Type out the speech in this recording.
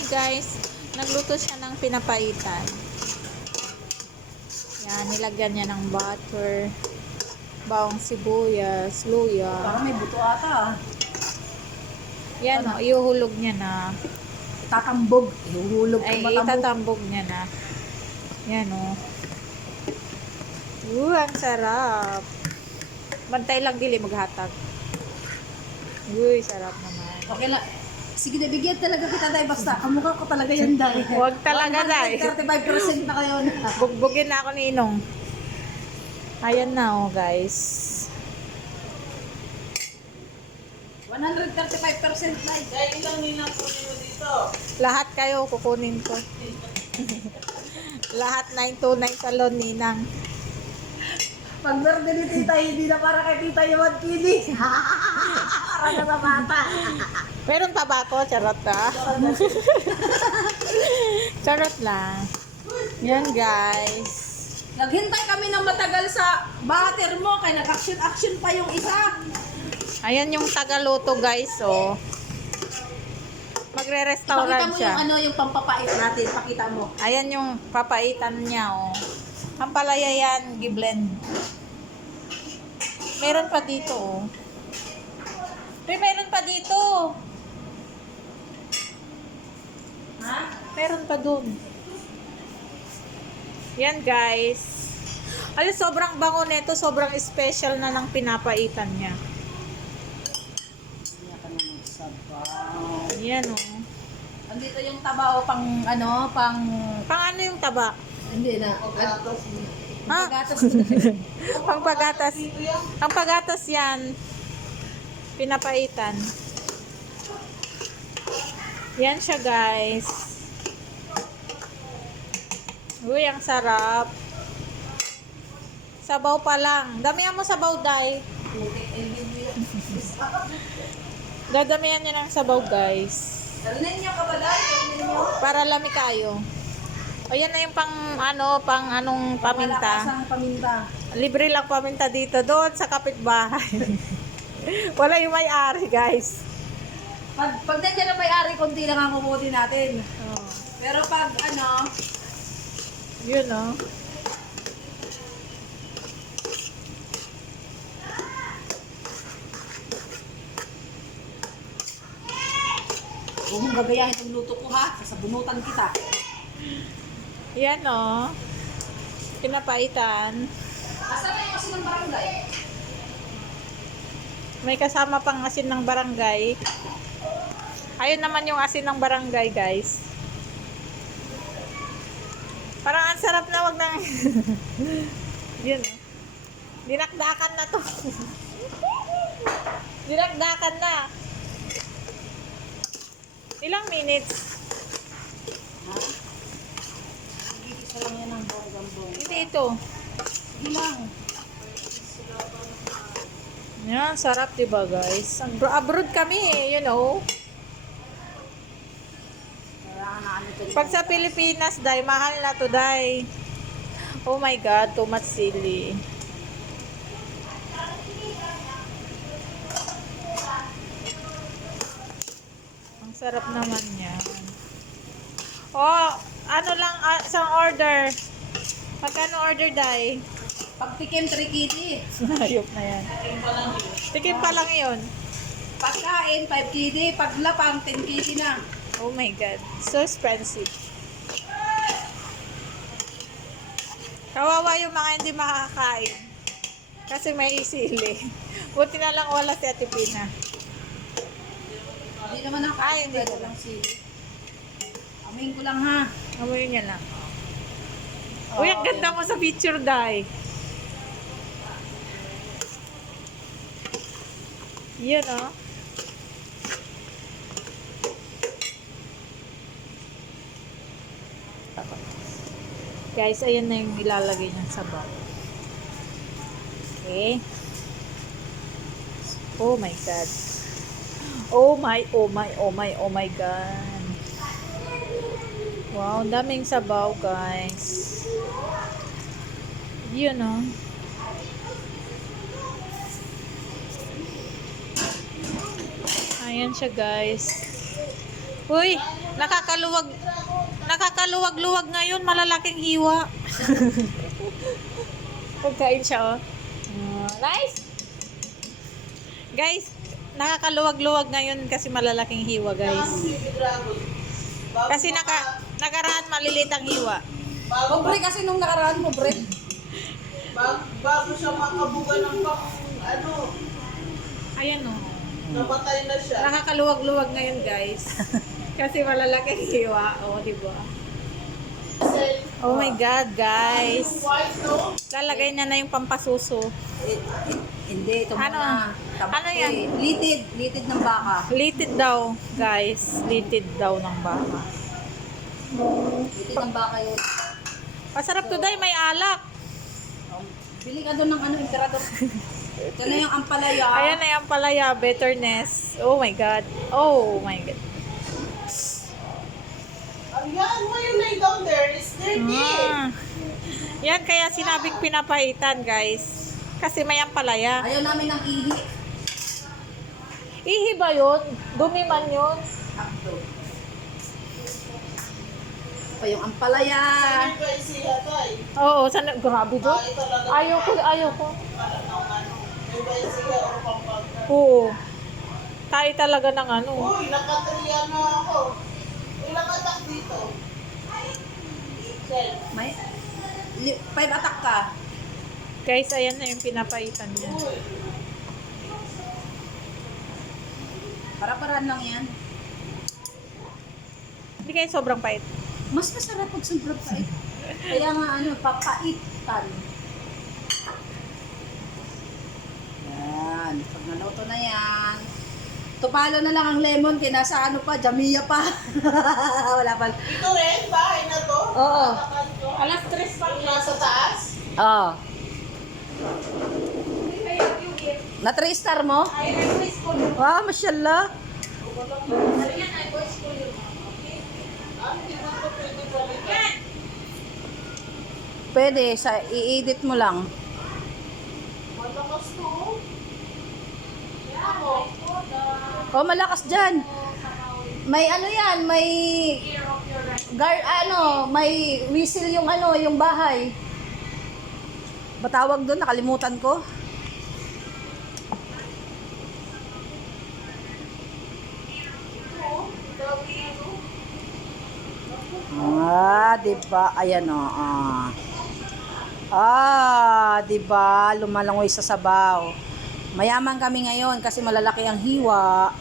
Hi guys, nagluto siya ng pinapaitan. Yan, nilagyan niya ng butter, bawang sibuyas, luya. Parang may buto ata. Yan o, iuhulog niya na. Tatambog. Ihuhulog Ay, ng matambog. itatambog niya na. Yan o. Ang sarap. Bantay lang dili maghatag. Uy, sarap naman. Okay lang. Sige na, bigyan talaga kita dahil basta. Kamukha ko talaga yan dahil. Huwag talaga dahil. 35% na kayo. Bugbugin na ako ni Inong. Ayan na oh guys. 135% na. Dahil ilang ninang kunin mo dito? Lahat kayo kukunin ko. Lahat 929 salon ninang. Pag verde ni tita, hindi na para kay tita yung 1 kini. Para na sa bata. Meron pa ba ako? Charot na. Charot lang. Yan guys. Naghintay kami ng matagal sa butter mo, kaya nag-action-action pa yung isa. Ayan yung tagaluto guys oh. Magre-restaurant Pakita mo siya. yung yung pampapait natin, pakita mo. Ayan yung papaitan niya oh. Ang palaya yan, giblend. Meron pa dito oh. Meron pa dito. Ha? Meron pa dun. Yan guys. Alam, sobrang bango nito, sobrang special na ng pinapaitan niya. Yan oh. Andito yung taba o pang Pang ano yung taba? hindi na. Ha? Pagatas. Pang pagatas. Ang pagatas yan. Pinapaitan. Yan siya guys. Uy, ang sarap. Sabaw pa lang. Damihan mo sabaw, Day. Dadamihan niya ng sabaw, guys. Dalhin niyo ka ba dahil? Para lami kayo. O yan na yung pang anong paminta. Malakasang paminta. Libre lang paminta dito. Doon sa kapitbahay. Wala yung may-ari, guys. Pag nandiyan na may-ari, konti lang ang kumutin natin. Oh. Pero pag Yun, oh. huwag mong gagayahin itong luto ko ha, sasabunutan kita. Yan, oh. Pinapaitan. Asan na yung asin ng barangay? May kasama pang asin ng barangay. Ayun naman yung asin ng barangay, guys. Parang ang sarap na, wag nang... Yun, oh. Dinakdakan na to. Dinakdakan na. Ilang minutes? Ha? Gigisa lang yan ng bonggang-bong. Hindi ito. Sige lang. Yan, sarap diba guys? Abroad kami eh, you know. Kailangan na ano ito. Pag sa Pilipinas, day, mahal na to, day. Oh my God, too much sili. Ang sarap naman yan. Oh, ano lang, isang order. Magkano order, day? Pag tikim 3 kg. Ayop na yan. Tikim pa lang yun. Pagkain 5 kg. Paglapang 10 kg na. Oh my God, so expensive. Kawawa yung mga hindi makakain. Kasi may sili. Buti na lang wala si Ate Pina. Hindi naman ako. Ay, hindi ko lang sili. Amin ko lang ha. Amoy niya lang. Uy, ang ganda mo sa picture, Day. Yun, oh. Guys, ayun na yung ilalagay niyang sabaw. Okay. Oh my God. Oh my, oh my, oh my, oh my God. Wow, daming sabaw, guys. Yun, oh. Ayan siya, guys. Uy, Nakakaluwag-luwag ngayon, malalaking hiwa. Pagkain siya, oh. Nice! Guys, nakakaluwag-luwag ngayon kasi malalaking hiwa, guys. Kasi nakaraan malilit ang hiwa. Pobre kasi nung nakaraan, pobre. Bago siya makabuga ng ano, Ayan, oh. namatay na siya. Nakakaluwag-luwag ngayon, guys. Kasi malalaking hiwa. Oh, di ba? Oh my God, guys. White, no? Lalagay niya na yung pampasuso. Hindi, ito Ano? muna. Ano yan? Litid ng baka. Litid daw, guys. Litid daw ng baka. Litid ng baka yun. Masarap today, may alak. Bili ka doon ng ano, emperador. Ito na yung ampalaya. Ayan na yung palaya, bitterness. Oh my God. Oh my God. Ayan, why you lay down there? It's dirty. Yan, kaya sinabing pinapaitan, guys. Kasi may ampalaya. Ayaw namin ng ihi. Ihi ba yun? Dumi man yun? Akto. Pa yung ampalaya. Ano ba siya, tay? Oo, sana, grabe doon. Ito lang Ayoko. May ba siya o pampagka? Oo. Tayo talaga ng ano. Uy, nakatriya na ako. Ilang atak dito? Sel. May 5 attack ka. Guys, ayan na yung pinapaitan niya. Uy. Para-paraan lang yan. Hindi kayo sobrang pait. Mas masarap pag sobrang pait. Kaya nga ano, papaitan. Yan. Pag naluto na yan. Tupalo na lang ang lemon, kinasa ano pa, Jamia pa. Wala pa. Ito rin, bahay na to? Oo. Alas 3 pa. Yung nasa taas? Oo. Na 3 star mo? Wow, mashallah. Pwede, i-edit mo lang. Malakas to. Oh, malakas dyan. May ano yan, may may whistle yung ano, yung bahay. Batawag doon, nakalimutan ko. Di ba? Ayan o. Di ba? Lumalangoy sa sabaw. Mayaman kami ngayon kasi malalaki ang hiwa.